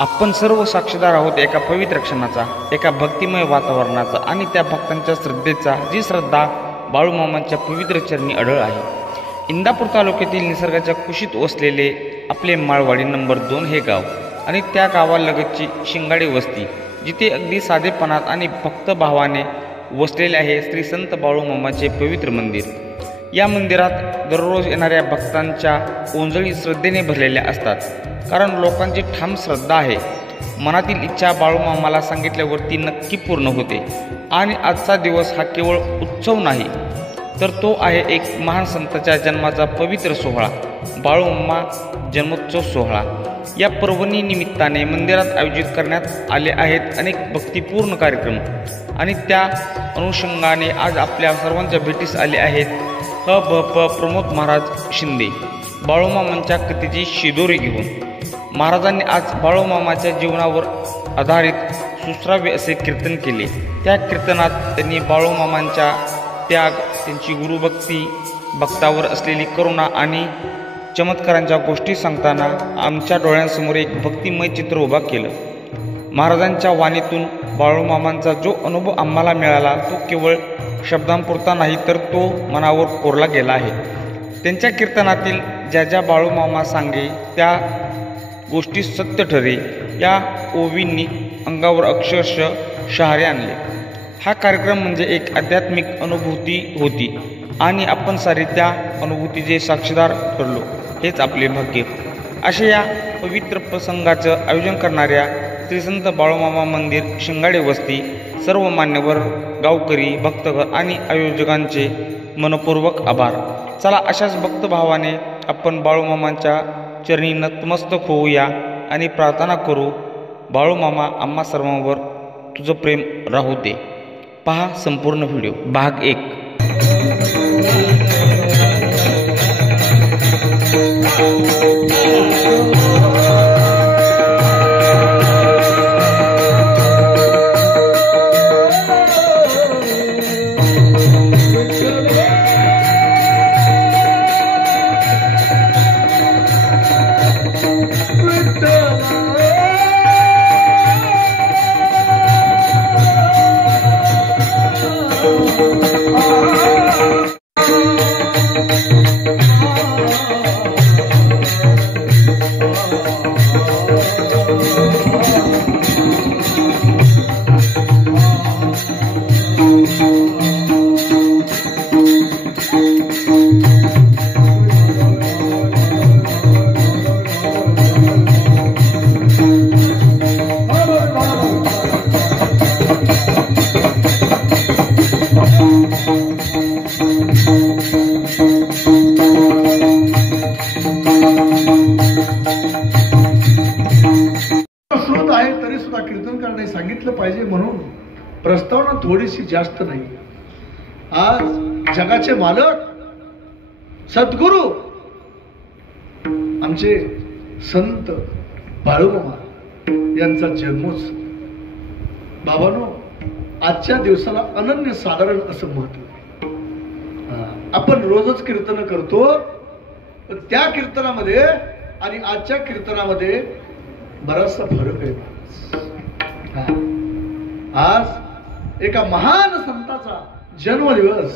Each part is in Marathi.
आपण सर्व साक्षीदार आहोत एका पवित्र क्षणाचा, एका भक्तिमय वातावरणाचा आणि त्या भक्तांच्या श्रद्धेचा, जी श्रद्धा बाळूमामांच्या पवित्र चरणी अढळ आहे. इंदापूर तालुक्यातील निसर्गाच्या कुशीत वसलेले आपले माळवाडी नंबर 2 हे गाव आणि त्या गावालगतची शिंगाडी वस्ती, जिथे अगदी साधेपणात आणि भक्तभावाने वसलेले आहे श्री संत बाळूमामाचे पवित्र मंदिर. या मंदिरात दररोज येणाऱ्या भक्तांच्या ओंजळी श्रद्धेने भरलेल्या असतात, कारण लोकांची ठाम श्रद्धा आहे. मनातील इच्छा बाळूमामाला सांगितल्यावरती नक्की पूर्ण होते. आणि आजचा दिवस हा केवळ उत्सव नाही, तर तो आहे एक महान संताच्या जन्माचा पवित्र सोहळा, बाळूमामा जन्मोत्सव सोहळा. या पर्वणी निमित्ताने मंदिरात आयोजित करण्यात आले आहेत अनेक भक्तिपूर्ण कार्यक्रम आणि त्या अनुषंगाने आज आपल्या सर्वांच्या भेटीस आले आहेत प्रमोद महाराज शिंदे, बाळूमामांच्या कथेची शिदोरी घेऊन. महाराजांनी आज बाळूमामाच्या जीवनावर आधारित सुश्राव्य असे कीर्तन केले. त्या कीर्तनात त्यांनी बाळूमामांच्या त्याग, त्यांची गुरुभक्ती, भक्तावर असलेली करुणा आणि चमत्कारांच्या गोष्टी सांगताना आमच्या डोळ्यांसमोर एक भक्तिमय चित्र उभा केलं. महाराजांच्या वाणीतून बाळूमामांचा जो अनुभव आम्हाला मिळाला तो केवळ शब्दांपुरता नाही, तर तो मनावर कोरला गेला आहे. त्यांच्या कीर्तनातील ज्या ज्या बाळूमामा सांगे त्या गोष्टी सत्य ठरे, या ओवींनी अंगावर अक्षरशः शहारे आणले. हा कार्यक्रम म्हणजे एक आध्यात्मिक अनुभूती होती आणि आपण सारे त्या अनुभूतीचे साक्षीदार ठरलो, हेच आपले भाग्य. अशा या पवित्र प्रसंगाचं आयोजन करणाऱ्या श्री संत बाळूमामा मंदिर शिंगाडे वस्ती, सर्व मान्यवर, गावकरी, भक्तगण आणि आयोजकांचे मनपूर्वक आभार. चला अशाच भक्तभावाने आपण बाळूमामांच्या चरणी नतमस्तक होऊया आणि प्रार्थना करू. बाळूमामा आम्हा सर्वांवर तुझं प्रेम राहू दे. पहा संपूर्ण व्हिडिओ. भाग 1. कीर्तन करणे सांगितलं पाहिजे म्हणून प्रस्तावना थोडीशी जास्त नाही. आज जगाचे मालक सद्गुरू आमचे संत बाळूमामा यांचा जन्मोत्सव. बाबांनो, आजच्या दिवसाला अनन्य साधारण असं महत्व. आपण रोजच कीर्तन करतो, पण त्या कीर्तनामध्ये आणि आजच्या कीर्तनामध्ये बराचसा फरक आहे. आज एका महान संताचा जन्मदिवस.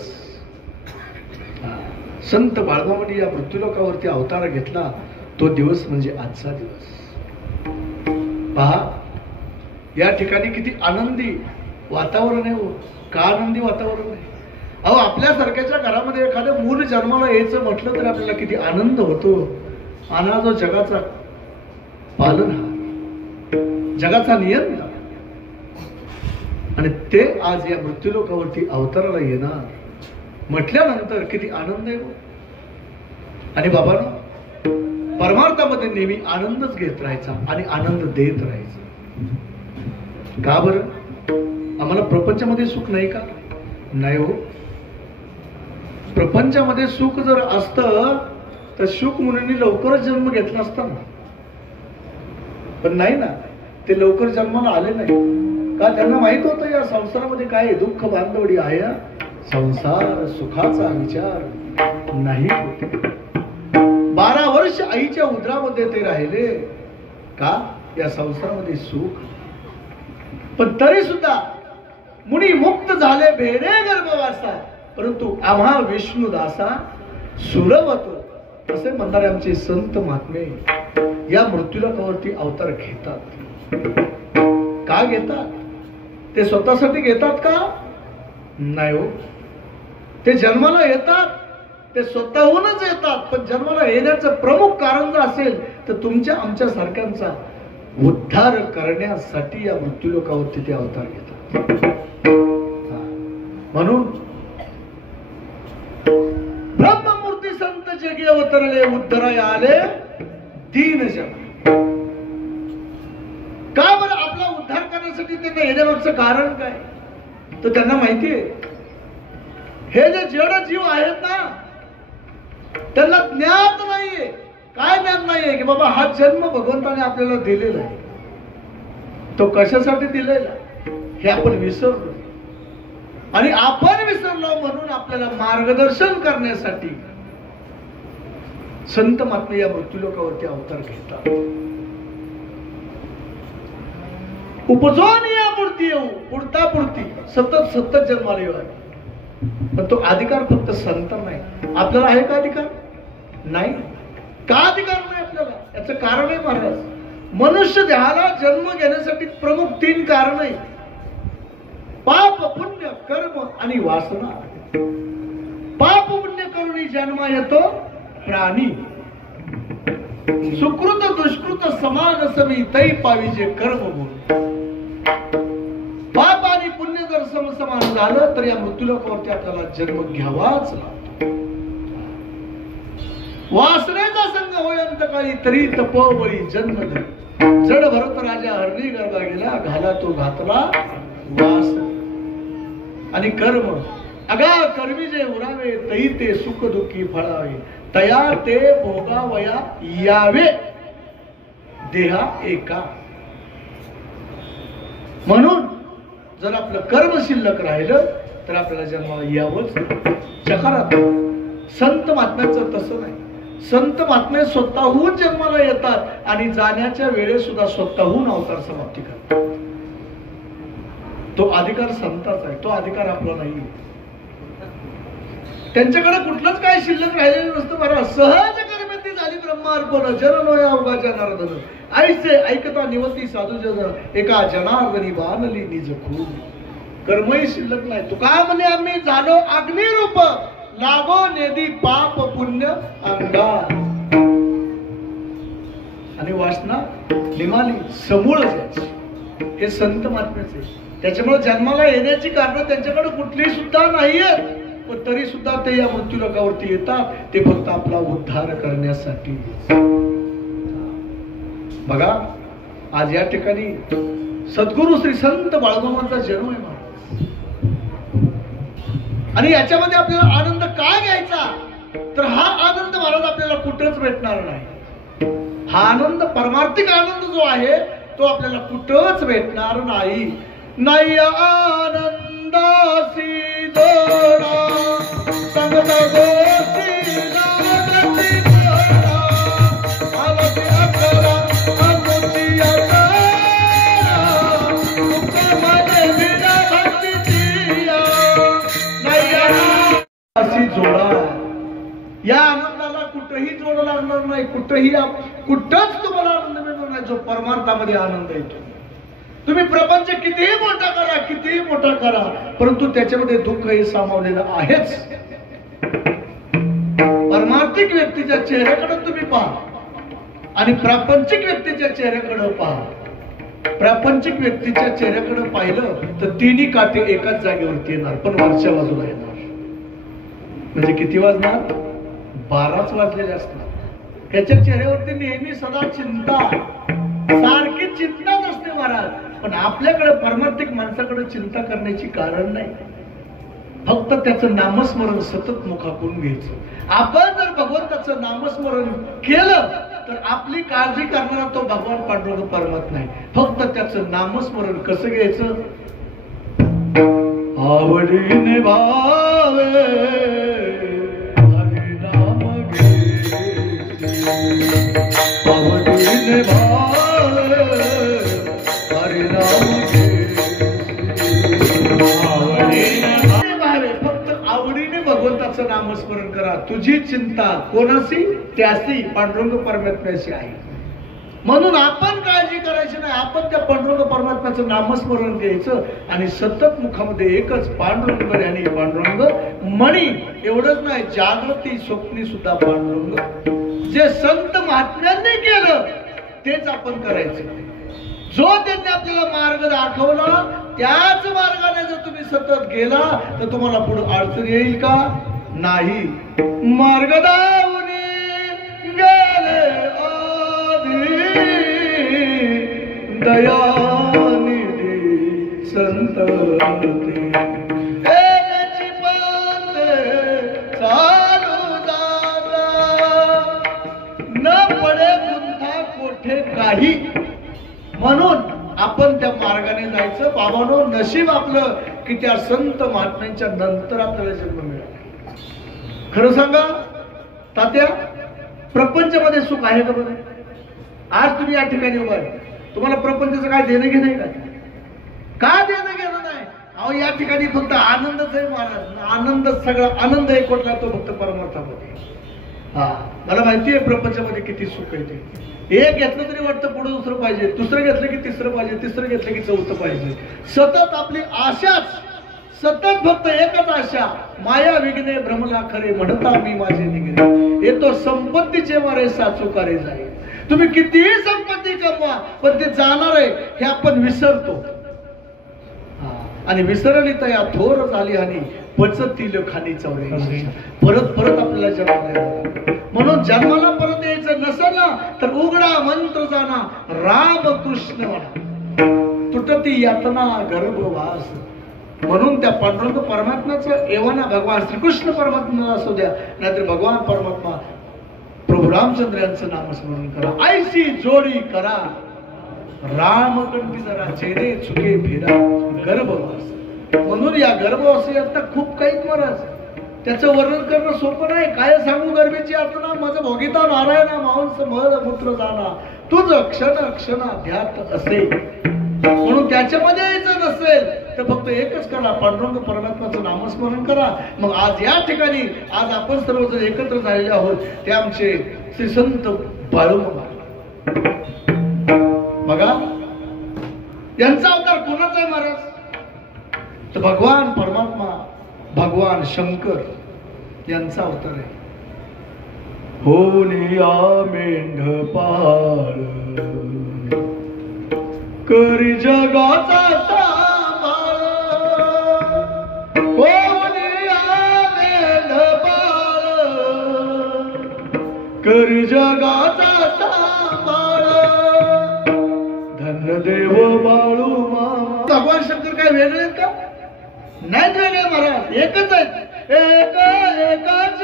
संत बाळूमामांनी या मृत्यूलोकावरती अवतार घेतला तो दिवस म्हणजे आजचा दिवस. पहा, या ठिकाणी किती आनंदी वातावरण आहे. का आनंदी वातावरण आहे? अहो, आपल्यासारख्याच्या घरामध्ये एखादं मूल जन्माला यायचं म्हटलं तर आपल्याला किती आनंद होतो. आणि जो जगाचा पालनहार, जगाचा नियंता, आणि ते आज या मृत्यूलोकावरती अवताराला येणार म्हटल्यानंतर किती आनंद आहे. आणि बाबांनो, परमार्थामध्ये नेहमी आनंदच घेत राहायचा आणि आनंद देत राहायचा. का बरं? आम्हाला प्रपंचामध्ये सुख नाही का? नाही हो. प्रपंचामध्ये सुख जर असतं तर शुक मुनींनी लवकरच जन्म घेतला असता ना. पण नाही ना, ते लवकर जन्माला आले नाही. का? त्यांना माहित होतं या संसारामध्ये काय दुःख बांधवडी आहे. संसार सुखाचा विचार नाही. 12 वर्ष आईच्या उदरामध्ये ते राहिले. का? या संसारामध्ये सुख, पण तरी सुद्धा मुनी मुक्त झाले भेरे गर्भवासा, परंतु आम्हा विष्णुदासा सुलभतो असे म्हणणारे आमचे संत महात्मे या मृत्यूलोकावरती अवतार घेतात. का घेतात? ते स्वतःसाठी घेतात का? नाही हो. ते जन्माला येतात, ते स्वतःहूनच येतात, पण जन्माला येण्याचं प्रमुख कारण जर असेल तर तुमच्या आमच्या सारख्यांचा उद्धार करण्यासाठी या मृत्यूलोकावरती ते अवतार घेतात. म्हणून ब्रह्ममूर्ती संत जगी अवतरले उद्धराय आले दीन जन. का बरं? आपला उद्धार करण्यासाठी त्यांना येण्यामागचं कारण काय? तर त्यांना माहितीये हे जे जड जीव आहेत ना, त्यांना ज्ञात नाहीये. काय ज्ञान नाहीये? की बाबा हा जन्म भगवंताने आपल्याला दिलेला आहे, तो कशासाठी दिलेला हे आपण विसरलो, आणि आपण विसरलो म्हणून आपल्याला मार्गदर्शन करण्यासाठी संत महात्मे या मृत्यूलोकावरती अवतार घेतात. उपजून या मूर्ती येऊ पुढता पुढती सतत सतत जन्माला येऊ. पण तो अधिकार फक्त संत नाही. आपल्याला आहे का अधिकार? नाही. का अधिकार नाही आपल्याला? याचं कारण आहे महाराज, मनुष्य देहाला जन्म घेण्यासाठी प्रमुख 3 कारण आहे: पाप, पुण्य, कर्म आणि वासना. पाप पुण्य करून जन्म येतो प्राणी. सुकृत दुष्कृत समान समी तै पाविजे कर्म बोल. पाप आणि पुण्य जर समसमान झालं तर या मृत्यूलोकावरती आपल्याला जन्म घ्यावाच लागतो. वासनेचा संग होय अंतकाळी तरी तपोबळी जन्म धरी. जड भरत राजा हरणी गर्भा गेला घाला तो घातला वास. आणि कर्म अगा कर्मी जे उरावे तई ते सुख दुःखी फळावे. तया ते भोगावया यावे देहा एका. म्हणून जर आपलं कर्म शिल्लक राहिलं तर आपल्याला जन्माला यावंच. जकारात संत महात्म्याचं तसं नाही. संत महात्मे स्वतःहून जन्माला येतात आणि जाण्याच्या वेळेस सुद्धा स्वतःहून अवतार समाप्ती करतात. तो अधिकार संताचा आहे, तो अधिकार आपला नाही. त्यांच्याकडे कुठलंच काय शिल्लक राहिलेलं नसतं. बरं, सहज कर्मेती झाली ब्रह्मार्पण जन नोया अवघा जनार्दन. ऐसे ऐकता निवती साधू जन एका जनार्दनी बाणली निज खून. कर्मही शिल्लक नाही. तुका म्हणे आम्ही झालो अग्निरूप लागो नेदी पाप पुण्य अंगार. आणि वासना निमाली समूळ जायची. हे संत महात्म्याचे. त्याच्यामुळे जन्माला येण्याची कारण त्यांच्याकडे कुठलीही सुद्धा नाहीये, पण तरी सुद्धा ते या मृत्यूलोकावरती येतात. ते फक्त आपला उद्धार करण्यासाठी. बघा, आज या ठिकाणी सद्गुरु श्री संत बाळूमामांचा जन्म आहे महाराज. आणि याच्यामध्ये आपल्याला आनंद काय घ्यायचा? तर हा आनंद महाराज आपल्याला कुठंच भेटणार नाही. हा आनंद, परमार्थिक आनंद जो आहे तो आपल्याला कुठंच भेटणार नाही. नाही आनंदासी जोडा संगता गोष्टी लागती जोडा आवती अकरा अमुती अकरा मुक्तमाने विना भक्ती दिया. नाही आनंदासी जोडा. या आनंदाला कुठेही जोड लागणार नाही. कुठंच तुम्हाला आनंद मिळणार नाही जो परमार्थामध्ये आनंद येतो. तुम्ही प्रपंच कितीही मोठा करा, कितीही मोठा करा, परंतु त्याच्यामध्ये दुःख हे सामावलेलं आहेच. परमार्थिक व्यक्तीच्या चेहऱ्याकडे तुम्ही पहा आणि प्रापंचिक व्यक्तीच्या चेहऱ्याकडे पहा. प्रापंचिक व्यक्तीच्या चेहऱ्याकडे पाहिलं तर 3 काटे एकाच जागेवरती येणार, पण वरच्या बाजूला येणार. म्हणजे किती वाजणार? 12च वाजलेले असणार. त्याच्या चेहऱ्यावरती नेहमी सदा चिंता, सारखी चिंताच असते महाराज. पण आपल्याकडे परमार्थिक माणसाकडे चिंता करण्याची कारण नाही. फक्त त्याचं नामस्मरण सतत मुखातून घ्यायचं. आपण जर भगवंताचं नामस्मरण केलं तर आपली काळजी करणारा तो भगवान पांडुरंग परमात्मा नाही. फक्त त्याचं नामस्मरण कसं घ्यायचं? आवडीने भावे हरी नाम घे, आवडीने भावे तुझी चिंता कोणाशी? त्याशी, पांडुरंग परमात्म्याशी आहे. म्हणून आपण काळजी करायची नाही. आपण त्या पांडुरंग परमात्म्याचं नामस्मरण घ्यायचं आणि सतत मुखामध्ये एकच पांडुरंग आणि पांडुरंग मणी. एवढंच नाही, जागृती स्वप्नी सुद्धा पांडुरंग. जे संत महात्म्यांनी केलं तेच आपण करायचं. जो त्यांनी आपल्याला मार्ग दाखवला त्याच मार्गाने जर तुम्ही सतत गेला तर तुम्हाला पुढे अडचण येईल का? नाही. मार्ग दावून गेले दयानिधी संत चालू जागा न पडे गुंथा कोठे काही. म्हणून आपण त्या मार्गाने जायचं. बाबांनो, नशीब आपलं की त्या संत महात्म्यांच्या नंतर आपल्याला जन्म मिळाला. खरं सांगा तात्या, प्रपंचामध्ये सुख आहे का बरं? आज तुम्ही या ठिकाणी उभा आहे, तुम्हाला प्रपंचाचं काय देणं घेणं आहे का देणं घेणं नाही? अहो, या ठिकाणी फक्त आनंदच आहे महाराज. आनंद, सगळा आनंद एकवटला तो फक्त परमार्थामध्ये. हा, मला माहिती आहे प्रपंचामध्ये किती सुख आहे ते. एक घेतलं तरी वाटतं पुढे दुसरं पाहिजे, दुसरं घेतलं की तिसरं पाहिजे, तिसरं घेतलं की चौथं पाहिजे. सतत आपली आशाच, सतत फक्त एकच आशा. माया विघ्ने भ्रमला खरे, म्हणता मी माझे निघणे. येतो संपत्तीचे मारे साचुकारे जाईल. तुम्ही कितीही संपत्ती कमवा पण ते जाणार आहे हे आपण विसरतो. आणि विसरली तर या थोर झाली आणि पचतील खाली चौरे. परत परत आपल्याला जन्म द्यावा. म्हणून जन्माला परत यायचं नसेल ना तर उघडा मंत्र जाना राम कृष्ण म्हणा. तुटती यातना गर्भवास. म्हणून त्या पांडुरंग परमात्म्याचं एवना भगवान श्रीकृष्ण परमात्म्याला असू द्या, नाहीतर भगवान परमात्मा प्रभू रामचंद्र यांचं नामस्मरण करा. ऐशी जोडी करा रामकंठी जरा चेहरे चुके फिरा गर्भवास. म्हणून या गर्भवासी आता खूप काही महाराज, त्याचं वर्णन करणं सोपं नाही. काय सांगू गर्भेची यातना, माझं भोगिता नारायणा मांस मळ मूत्र जाना तुझं क्षण क्षण ध्यात असे. म्हणून त्याच्यामध्ये यायचं नसेल तर फक्त एकच करा, पांडुरंग परमात्म्याचं नामस्मरण करा. मग आज या ठिकाणी आज आपण सर्वजण एकत्र झालेले आहोत ते आमचे श्री संत बाळूमामा. बघा, यांचा अवतार कोणाचा आहे महाराज? तर भगवान परमात्मा, भगवान शंकर यांचा अवतार आहे. होलिया मेंढपाळ करी जगाचा सांभाळ. होलिया मेंढपाळ करी जगाचा सांभाळ. धन्यदेव बाळूमामा. भगवान शंकर काय वेगळे आहेत का? नाहीत वेगळे महाराज, एकच आहेत. एक एकाच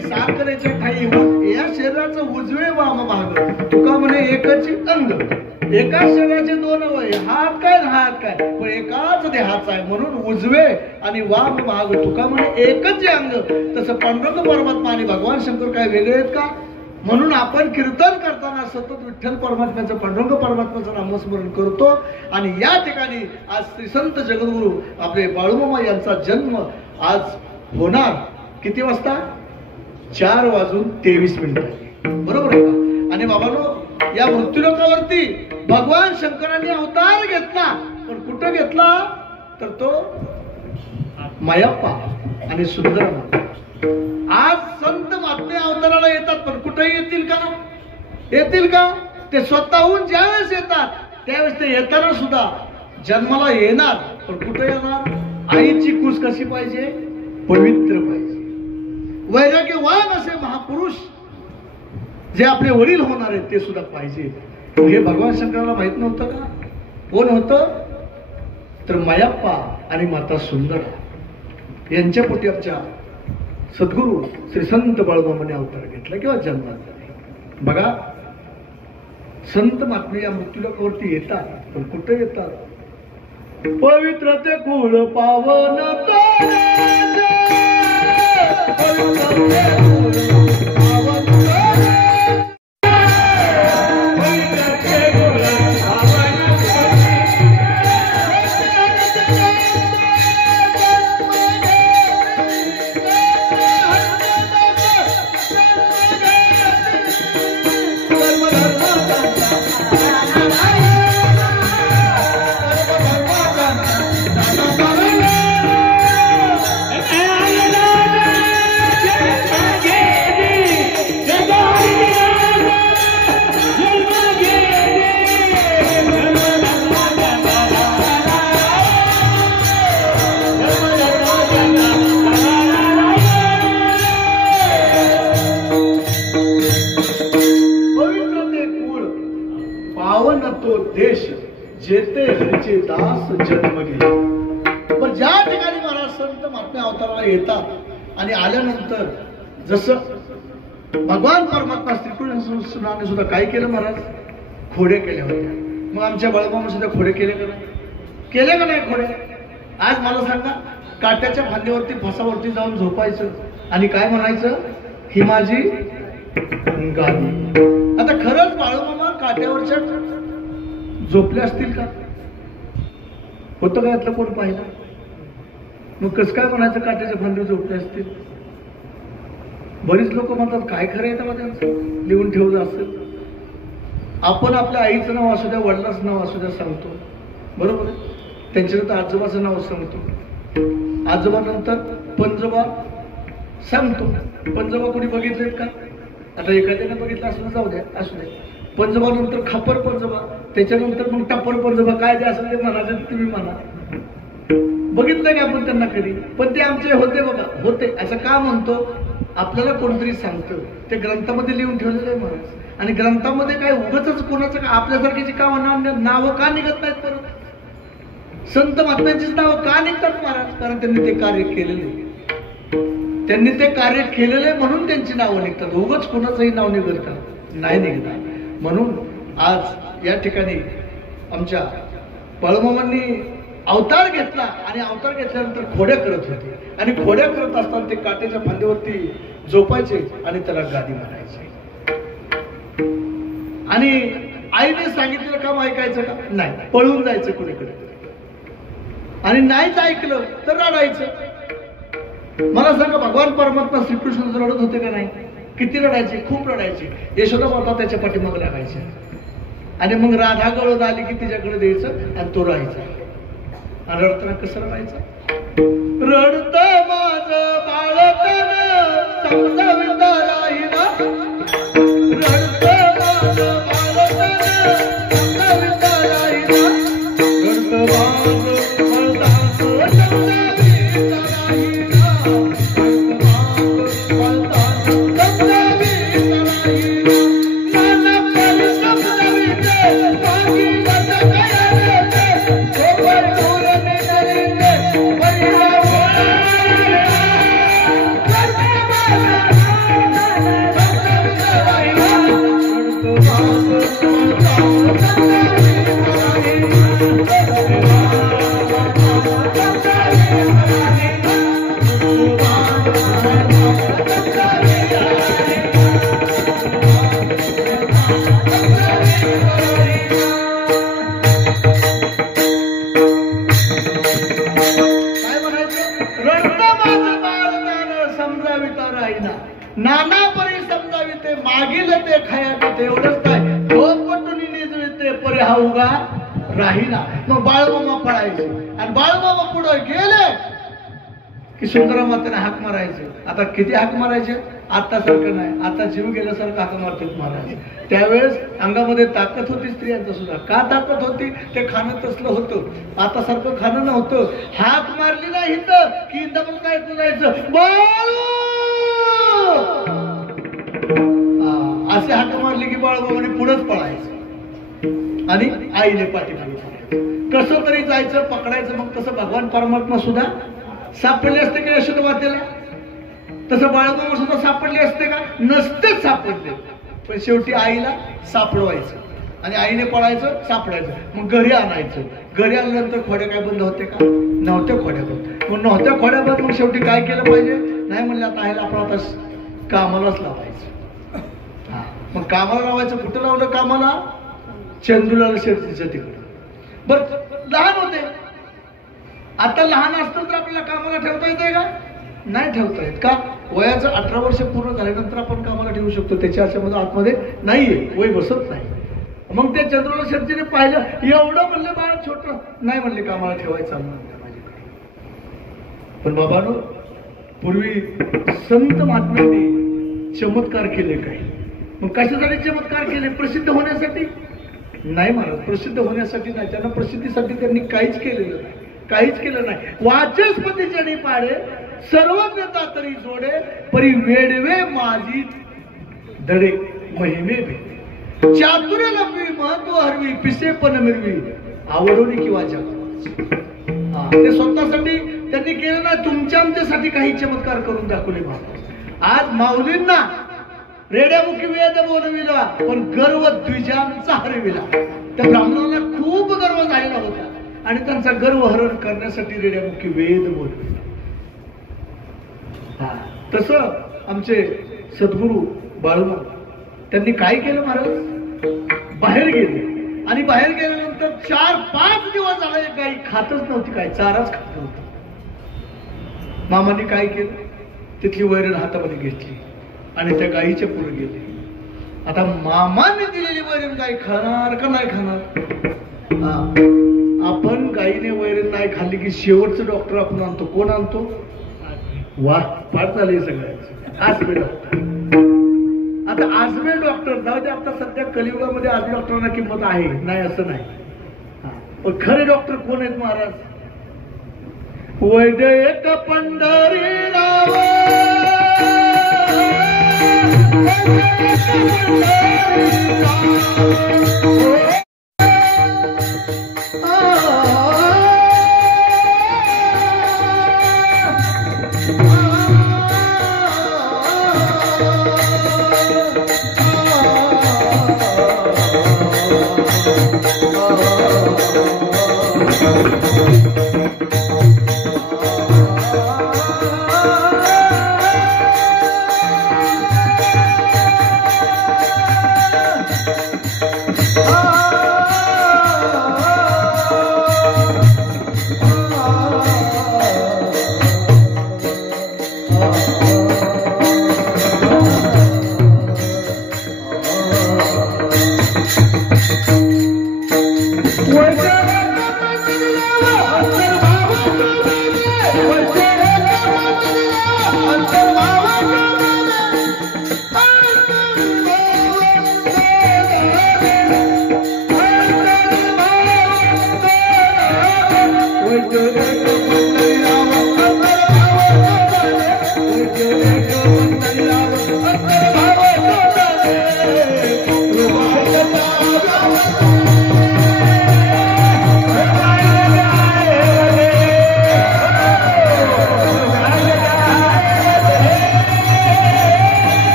साखरेचे ठाई या शरीराचं उजवे वाम भाग तुका म्हणे एकच अंग. एका शरीराचे दोन वय, हात काय हात काय पण एकाच देहाचा आहे. म्हणून उजवे आणि वाम भाग तुका म्हणे एकच अंग. तसं पांडुरंग परमात्मा आणि भगवान शंकर काय वेगळे आहेत का? म्हणून आपण कीर्तन करताना सतत विठ्ठल परमात्म्याचं, पांडुरंग परमात्म्याचं नामस्मरण करतो. आणि या ठिकाणी आज श्री संत जगद्गुरु आपले बाळूमामा यांचा जन्म आज होणार किती वाजता? 4:23 बरोबर आहे का? आणि बाबांनो, या मृत्यूलोकावरती भगवान शंकरांनी अवतार घेतला. पण कुठं घेतला? तर तो मायप्पा आणि सुंदरम. आज संत महात्मे अवताराला येतात पण कुठेही येतील का? येतील का? ते स्वतःहून ज्यावेळेस येतात त्यावेळेस ते येताना सुद्धा जन्माला येणार पण कुठे येणार? आईची कूस कशी पाहिजे? पवित्र पाहिजे. वैराग्यवान असे महापुरुष जे आपले वडील होणार आहेत ते सुद्धा पाहिजे. हे भगवान शंकराला माहित नव्हतं का? कोण होतं तर मायाप्पा आणि माता सुंदरा यांच्या पोटी आमच्या सद्गुरू श्री संत बाळूमामाने अवतार घेतला किंवा जन्मात झाले. बघा, संत महात्मे या मृत्यूलोकावरती येतात, पण कुठे येतात? पवित्र ते कुळ पावन देश जेते हरीचे दास जन्म घे. पण ज्या ठिकाणी महाराज संत महात्मे अवताराला येतात आणि आल्यानंतर जसं भगवान परमात्मा श्रीकृष्णाने सुद्धा काय केलं महाराज? खोडे केल्या होत्या. मग आमच्या बाळूमामा सुद्धा खोडे केले का नाही? केले का नाही खोडे? आज मला सांगा, काट्याच्या फांदीवरती फासावरती जाऊन झोपायचं आणि काय म्हणायचं? ही माझी गादी. आता खरंच बाळूमामा काट्यावरच्या झोपले असतील का? होतं का यातलं कोण पाहिलं? मग कसं काय म्हणायचं काट्याच्या फांदीवर झोपले असतील? बरीच लोक म्हणतात काय खरं येतं त्यांचं लिहून ठेवलं असेल. आपण आपल्या आईचं नाव असू द्या, वडिलांचं नाव असू द्या सांगतो, बरोबर आहे? त्यांच्यानंतर आजोबाचं नाव सांगतो, आजोबानंतर पंजोबा सांगतो. पंजोबा कोणी बघितलेत का? आता एखाद्याने बघितलं असं जाऊ द्या, असू द्या. पंजोबा नंतर खापर पंजोबा, त्याच्यानंतर मग टप्पर पंजोबा, काय जे असेल ते म्हणाले तुम्ही म्हणा. बघितलं की आपण त्यांना कधी? पण ते आमचे होते बघा, होते. असं का म्हणतो? आपल्याला कोणतरी सांगतं, ते ग्रंथामध्ये लिहून ठेवलेलं आहे महाराज. आणि ग्रंथामध्ये काय उगाचच कोणाचं आपल्यासारख्याची का नावं का निघत नाहीत? परत संत महात्म्यांचीच नावं का निघतात महाराज? कारण त्यांनी ते कार्य केलेले, त्यांनी ते कार्य केलेले म्हणून त्यांची नावं निघतात. उगाच कोणाचंही नाव निघत का? नाही निघतात. म्हणून आज या ठिकाणी आमच्या बाळूमामांनी अवतार घेतला आणि अवतार घेतल्यानंतर खोड्या करत होते. आणि खोड्या करत असताना ते काट्याच्या फांदीवरती झोपायचे आणि त्याला गादी म्हणायचे. आणि आईने सांगितलेलं काम ऐकायचं का? नाही, पळून जायचं कुणीकडे. आणि नाहीच ऐकलं तर रडायचं. मला सांगा, भगवान परमात्मा श्रीकृष्ण रडत होते का नाही? किती रडायचे? खूप रडायचे. यशोदा माता त्याच्या पाठीमागे लागायचे. आणि मग राधा गळत आली की तिच्याकडे द्यायचं आणि तो राहायचा. आणि रडताना कसं रडायचं? रडत माझं बाळपण समजावित राहिला, रडत माझं बाळपण समजावित राहिला, रडत माझं बाळपण समजावित राहिला, रडत माझं बाळपण नाना परी समजाविते मागील ते खायाचे एवढंच काय पटून निजविते परी हा उगा राहिला. मग बाळूमामा पळायचे आणि बाळूमामा पुढे गेले की सुंदरा मातेने हाक मारायचे. आता किती हाक मारायचे? आता सारखं नाही, आता जीव गेल्यासारखं हाक मारतात महाराज. त्यावेळेस अंगामध्ये ताकद होती स्त्रियांचं सुद्धा. का ताकद होती? ते खाणं तसलं होतं, आता सारखं खाणं नव्हतं. हाक मारली नाही तर की इंदापूर काय जायचं, बाळू असे हाक मारले की बाळूमामाने पुढंच पळायचं आणि आईने पाठीमागे पळायचं. कसं तरी जायचं, पकडायचं. मग तसं भगवान परमात्मा सुद्धा सापडले असते का यशोदा मातेला? तसं बाळूमामा सुद्धा सापडले असते का? नसतेच सापडले. पण शेवटी आईला सापडवायचं आणि आईने पळायचं, सापडायचं. मग घरी आणायचं. घरी आल्यानंतर खोड्या काय बंद होते का? नव्हत्या खोड्या बंद. मग नव्हत्या खोड्या बंद. मग शेवटी काय केलं पाहिजे? नाही म्हणलं आता आईला आपण आता कामालाच लावायचं. मग कामाला लावायचं. कुठं लावलं कामाला? चंदुलाला शेतीचं तिकडं. बर, लहान होते. आता लहान असतं तर आपल्याला कामाला ठेवता येते का? नाही ठेवता येत. का? वयाचं 18 वर्ष पूर्ण झाल्यानंतर आपण कामाला ठेवू शकतो. त्याच्या आच्यामध्ये आतमध्ये नाहीये, वय बसत नाही. मग त्या चंद्राला शेतीने पाहिलं, एवढं म्हणले बाळ छोट, नाही म्हणले कामाला ठेवायचं माझ्याकडे. पण बाबांनो, पूर्वी संत महात्म्यांनी चमत्कार केले काय? मग कशासाठी चमत्कार केले? प्रसिद्ध होण्यासाठी? नाही महाराज, प्रसिद्ध होण्यासाठी नाही. त्यांना प्रसिद्धीसाठी त्यांनी काहीच केलेलं नाही. काहीच केलं नाही. वाचस्पती जणी पाडे, सर्वज्ञता तरी जोडे, परी वेडवे माझी धडे महिमे भेटे. चातुर्य लपवी, महत्व हरवी, पिसे पण मिरवी, आवडवली किंवा जग. ते स्वतःसाठी त्यांनी केलं ना, तुमच्या आमच्यासाठी काही चमत्कार करून दाखवले महाराज. आज माऊलींना रेड्यामुखी वेद बोलविला, पण गर्व द्विजांचा हरविला. त्या ब्राह्मणांना खूप गर्व झालेला होता आणि त्यांचा गर्व हरण करण्यासाठी रेड्यामुखी वेद बोलविला. तसं आमचे सद्गुरू बाळूमामा त्यांनी काय केलं महाराज? बाहेर गेले आणि बाहेर गेल्यानंतर 4-5 दिवस झाले गाई खातच नव्हती, काय चाराच खात नव्हती. मामाने काय केलं? तिथली वैरण हातामध्ये घेतली आणि त्या गाईच्या पुढे गेले. आता मामाने दिलेली वैरण गाय खाणार का नाही खाणार? आपण गाईने वैरण नाही खाल्ली की शेवटचं डॉक्टर आपण आणतो. कोण आणतो? वा, पाठ झाले सगळ्यांचं. आजबे डॉक्टर. आता आजबे डॉक्टर जाऊ दे. आता सध्या कलियुगामध्ये आजबे डॉक्टरांना किंमत आहे, नाही असं नाही. पण खरे डॉक्टर कोण आहेत महाराज? वैद्य एक पंढरीराव,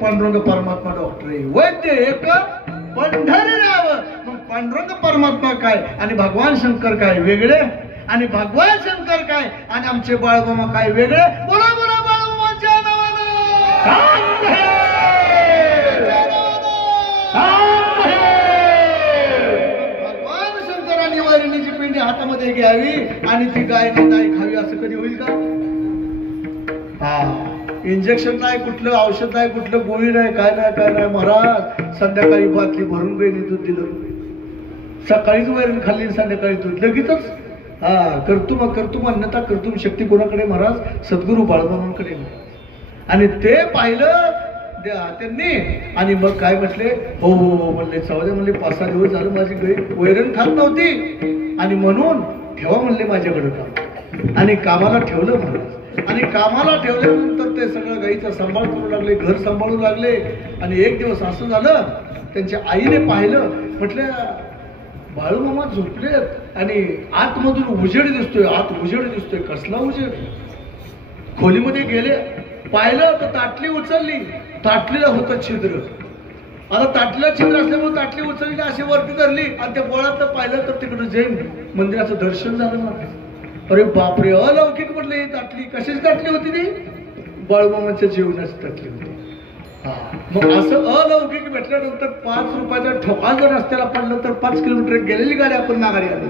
पांडुरंग परमात्मा डॉक्टर आहे. वैद्य एक पंढरीराव. मग पांडुरंग परमात्मा काय आणि भगवान शंकर काय वेगळे? आणि भगवान शंकर काय आणि आमचे बाळूमामा काय वेगळे? बोला बोला बाळूमामाच्या नावानं. भगवान शंकरांनी वैरणीची पिंडी हातामध्ये घ्यावी आणि ती गायने नाही खावी, असं कधी होईल का? इंजेक्शन नाही, कुठलं औषध नाही, कुठलं गोळी नाही, काय नाही महाराज. संध्याकाळी बाटली भरून गायने दूध दिलं. सकाळीच वैरण खाल्ली, संध्याकाळी दूध लगेचच. कर्तुम अन्यथा कर्तुम शक्ती कोणाकडे महाराज? सद्गुरू बाळूमामांकडे. आणि ते पाहिलं त्यांनी आणि मग काय म्हटले? हो हो म्हणले, चौदे म्हणले 5-6 दिवस झालं माझी गाय वैरण खात नव्हती आणि म्हणून ठेवा म्हणले माझ्याकडे काम. आणि कामाला ठेवलं महाराज. आणि कामाला ठेवल्यानंतर ते सगळं गाईचा सांभाळ करू लागले, घर सांभाळू लागले. आणि एक दिवस असं झालं, त्यांच्या आईने पाहिलं, म्हटलं बाळूमामा झोपलेत आणि आतमधून उजेड दिसतोय, आत उजेड दिसतोय. कसला उजेड? खोलीमध्ये गेले, पाहिलं तर ताटली उचलली, ताटलीला होतं छिद्र. आता ताटलीला छिद्र असल्यामुळे ताटली उचलली, अशी वरती धरली आणि त्या बोळात पाहिलं तर तिकडे जैन मंदिराचं दर्शन झालं मला. अरे बापरे, अलौकिक म्हटलं. ही ताटली कशाची ताटली होती? ती बाळूमामाच्या जेवणाची ताटली होती. मग असं अलौकिक भेटल्यानंतर 5 रुपयाचा ठोका जर रस्त्याला पडलं तर 5 किलोमीटर गेलेली गाडी आपण माघारी आलो.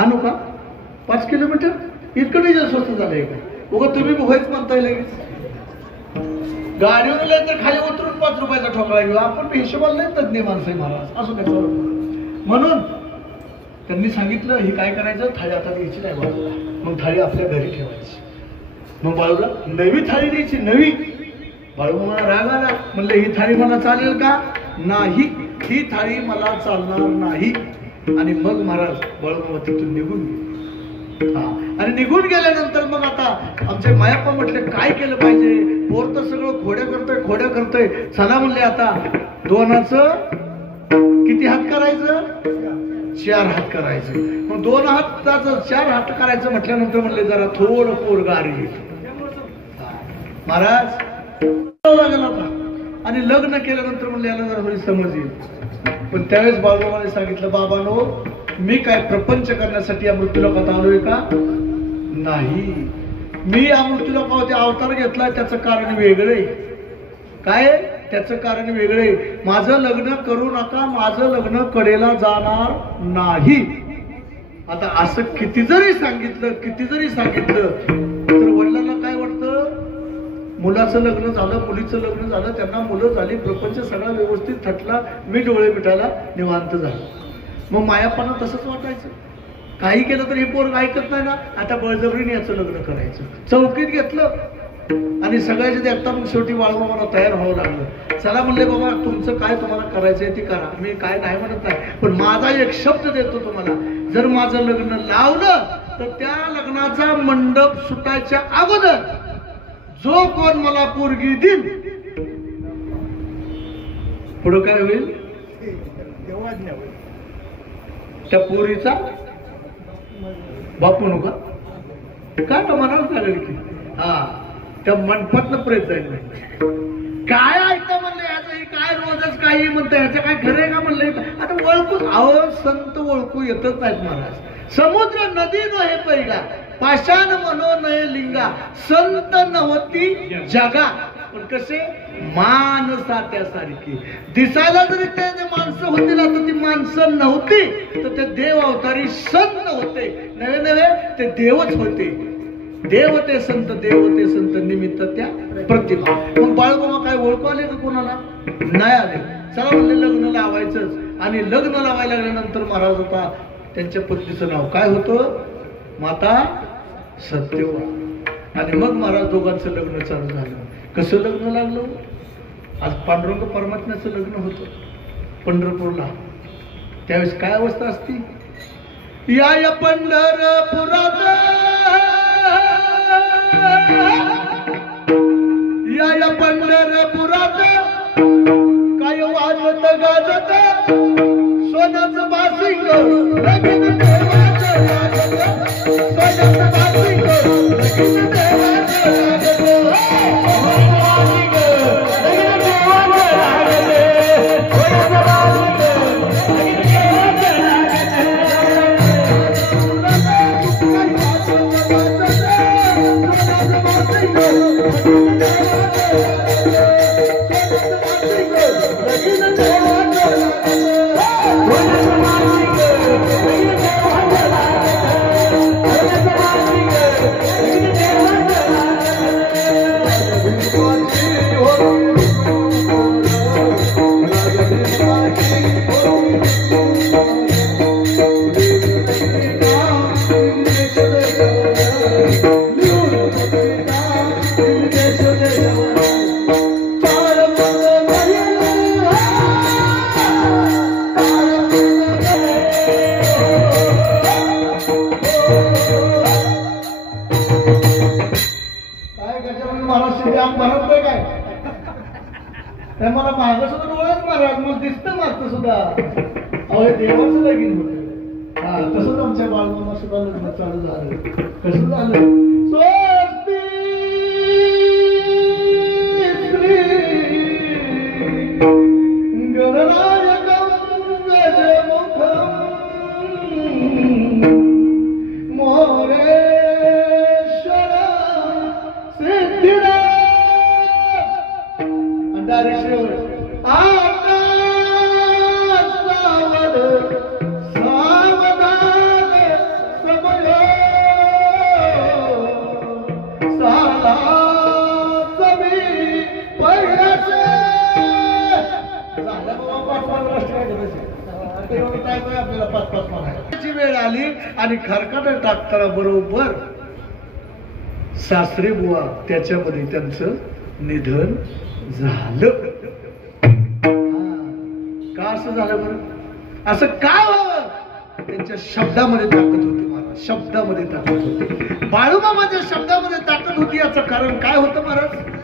आणू का 5 किलोमीटर? इतकं नाही स्वस्त झालंय का? बघा तुम्ही होयच म्हणताय लगेच. गाडीवर गेलं तर खाली उतरून 5 रुपयाचा ठोकळा घेऊ आपण. हिशोबाला नाही तज्ञ माणसं आहे महाराज, असं काय चालू. म्हणून त्यांनी सांगितलं ही काय करायचं, थाळी आता द्यायची नाही बाळूला. मग थाळी आपल्या घरी ठेवायची. मग बाळूला नवी थाळी द्यायची, नवी. बाळू मला राग आला, म्हणलं ही थाळी मला चालेल का? नाही, ही थाळी मला चालणार नाही. आणि मग महाराज बाळूमामा तिथून निघून गेले. आणि निघून गेल्यानंतर मग आता आमचे मायाप्पा म्हटले काय केलं पाहिजे? पोर तर सगळं खोड्या करतोय. चला म्हणले आता 2 किती हात करायचं? 4 हात करायचं. मग 2 हाताचं 4 हात करायचं म्हटल्यानंतर म्हणले जरा थोडं पोर गारी. महाराज लागला होता आणि लग्न केल्यानंतर म्हणले याला जरा थोडी समज येईल. पण त्यावेळेस बाळूमामाने सांगितलं, बाबांनो मी काय प्रपंच करण्यासाठी या मृत्यूलोकात आलोय का? नाही, मी या मृत्यूलोकावरती अवतार घेतलाय, त्याचं कारण वेगळंय. काय? त्याचं कारण वेगळंय. माझं लग्न करू नका, माझं लग्न कडेला जाणार नाही. आता असं किती जरी सांगितलं तर वडिलांना काय वाटतं? मुलाचं लग्न झालं, मुलीचं लग्न झालं, त्यांना मुलं झाली, प्रपंच सगळा व्यवस्थित थटला, मी डोळे मिटायला निवांत झालं. मग मायाप्पांना तसंच वाटायचं, काही केलं तर हे पोरग ऐकत नाही ना, आता बळजबरीने याचं लग्न करायचं. चौकीत घेतलं आणि सगळ्याचे देखता मग शेवटी बाळूमामाला तयार व्हावं लागलं. चला म्हणले बाबा तुमचं काय तुम्हाला करायचंय ते करा, मी काय नाही म्हणत नाही, पण माझा एक शब्द देतो तुम्हाला, जर माझं लग्न लावलं तर त्या लग्नाचा मंडप सुटायच्या अगोदर जो कोण मला पोरगी देईल, पुढं काय होईल? त्या पोरीचा बापू नका काय तो म्हणाल लागेल की त्या मंडपातनं प्रेत जाईल. काय ऐकतं म्हणलं याचं, हे काय रोजच काही म्हणतं, ह्याचं काय खरं आहे का म्हणलं? आता ओळखू, अहो संत ओळखू येतच नाहीत महाराज. समुद्र नदी नव्हे पैगा, पाषाण मनो नये लिंगा, संत नव्हती जगा. पण कसे? माणसा त्यासारखी दिसायला जरी ते माणसं होती ना, तर ती माणसं नव्हती, तर ते देव अवतारी संत होते. नवे नवे ते देवच होते. देवते संत, देवते संत निमित्त त्या प्रतिभा. मग बाळूमामा काय ओळखू आले का कोणाला? नाही आले. चला म्हणले लग्न लावायचंच. आणि लग्न लावायला लागल्यानंतर महाराज होता, त्यांच्या पत्नीचं नाव काय होतं? माता सत्यवा. आणि मग महाराज दोघांचं लग्न चालू झालं. कसं लग्न लागलं? आज पांडुरंग परमात्म्याचं लग्न होतं पंढरपूरला. त्यावेळेस काय अवस्था असती? या पंढरपुरात, या पंढरपुरात काय वाजत गाजत सोन्याचं बासिंग, लगीन देवाचं लागत, सोन्याचं बासिंग, लगीन देवाचं लागत. नाही मला मागं सुद्धा डोळ्यात महाराज मला दिसतं मागचं सुद्धा अहो हे देवाचं लगीन होतं हा तसंच आमच्या बाळमामा सुद्धा लग्न चालू झालं कसं झालं स्वस्ती गणनायकं गजमुखं मोरेश्वर सिद्धिनाथ अंधारेश्वर आकाश सावध सावधान समयो साला समी पैसे आपल्याला पाच म्हणायची वेळ आली आणि खरकट टाकताना बरोबर सासरे बुवा त्याच्यामध्ये त्यांचं निधन झालं का असं झालं बरं असं का व्हावं त्यांच्या शब्दामध्ये ताकद होती महाराज शब्दामध्ये ताकद होती बाळूमामाच्या शब्दामध्ये ताकद होती याचं कारण काय होतं महाराज